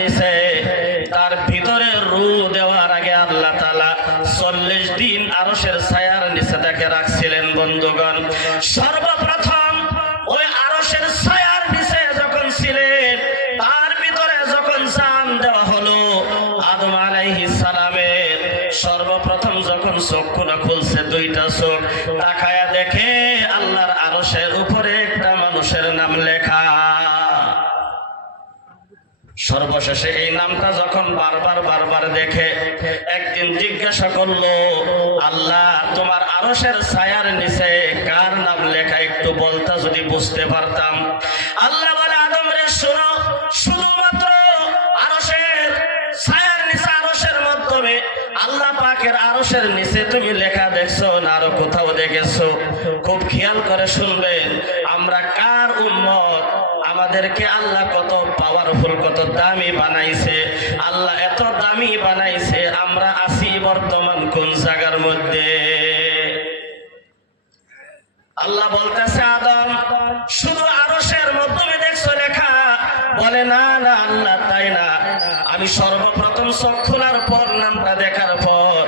নিচে, তার ভিতরে রু দেওয়ার আগে আল্লাহ তাআলা 40 দিন আরশের ছায়ার নিচে তাকে রাখছিলেন বন্ধুগণ। সর্বপ্রথম চক্ষুটা দুইটা চোখ। তাকায়া দেখে আল্লাহর আরশের উপরে একটা মানুষের নাম লেখা। সর্বশেষে এই নামটা যখন বারবার বারবার দেখে একদিন জিজ্ঞাসা করল, আল্লাহ, তোমার আরশের ছায়ার নিচে কার নাম লেখা একটু বলতা যদি বুঝতে পারতাম? আল্লাহ বলে, আদম রে, শোনো, শুধুমাত্র আরশের ছায়ার নিচে আরশের মাধ্যমে আল্লাহ পাকের আরশের নিচে তুমি লেখা দেখছ না, আরও কোথাও দেখেছ? খুব খেয়াল করে শুনবেন আমরা কার উম্মত? আমাদেরকে আল্লাহ কত পাওয়ারফুল কত দামি বানাইছে। আল্লাহ এত দামি বানাইছে, আমরা আছি বর্তমান কোন জায়গার মধ্যে? আল্লাহ বলতেছে, আদম, শুধু আরশের মাধ্যমে দেখছ লেখা। বলে, না না, আল্লাহ, তাই না। আমি সর্বপ্রথম চোখ খোলার পর নামটা দেখার পর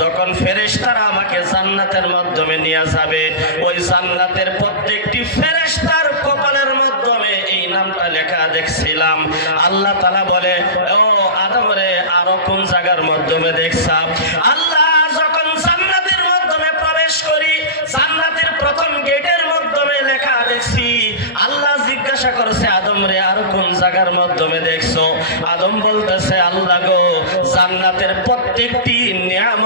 যখন ফেরেশতারা আমাকে জান্নাতের মাধ্যমে নিয়ে যাবে। ওই জান্নাতের প্রত্যেকটি ফেরেশতার কপালের মাধ্যমে এই নামটা লেখা দেখছিলাম। আল্লাহ তালা বলে, ও আদম রে, আরও কোন জায়গার মাধ্যমে দেখছাম? আল্লাহ আদম আদম বলতেছে, আল্লাহ গো, জান্নাতের প্রত্যেকটি নিয়ামতের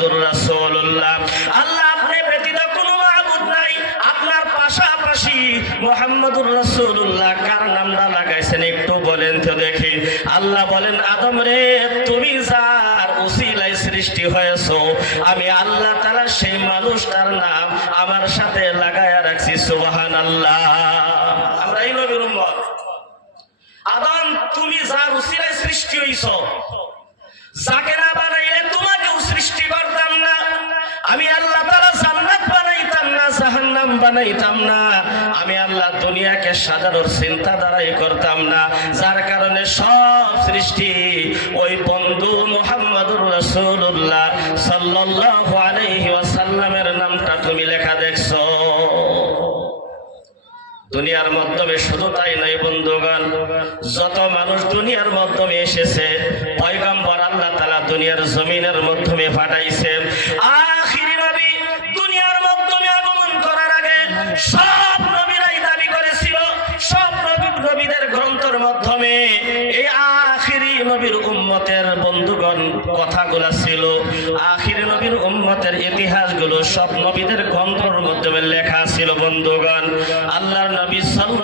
মুহাম্মাদুর রাসূলুল্লাহ। আল্লাহ আপনি ব্যতীত কোনো মাবুদ নাই। আপনার পাশাপাশি মোহাম্মদুর রসুল্লাহ কার নামটা লাগাইছেন একটু বলেন তো দেখি। আল্লাহ বলেন, আদম রে, তুমি যার উসিলাই সৃষ্টি হয়েছো, আমি আল্লাহ তারা সেই মানুষটার নাম আমার সাথে লাগায়া রাখছি সুবাহান আল্লাহ আমরা এই নবীর উম্মত। আদম, তুমি যার উসিলাই সৃষ্টি হইছ, যাকে না বানাইতাম না। আমি আল্লাহ দুনিয়াকে সাজানোর চিন্তা দ্বারাই করতাম না। যার কারণে সব সৃষ্টি ওই বন্ধু মোহাম্মদুর আলাইহি ওয়াসাল্লামের নামটা তুমি লেখা দেখছ। দুনিয়ার মাধ্যমে শুধু তাই নয় বন্ধুগণ, যত মানুষ দুনিয়ার মাধ্যমে এসেছে, পয়গম্বর আল্লাহ তালা দুনিয়ার জমিনের মাধ্যমে পাঠাইছে কথাগুলা ছিল। আখির নবীর উম্মতের ইতিহাসগুলো সব নবীদের গ্রন্থর মাধ্যমে লেখা ছিল, বন্ধুগণ। আল্লাহর নবী সাল্লাল্লাহু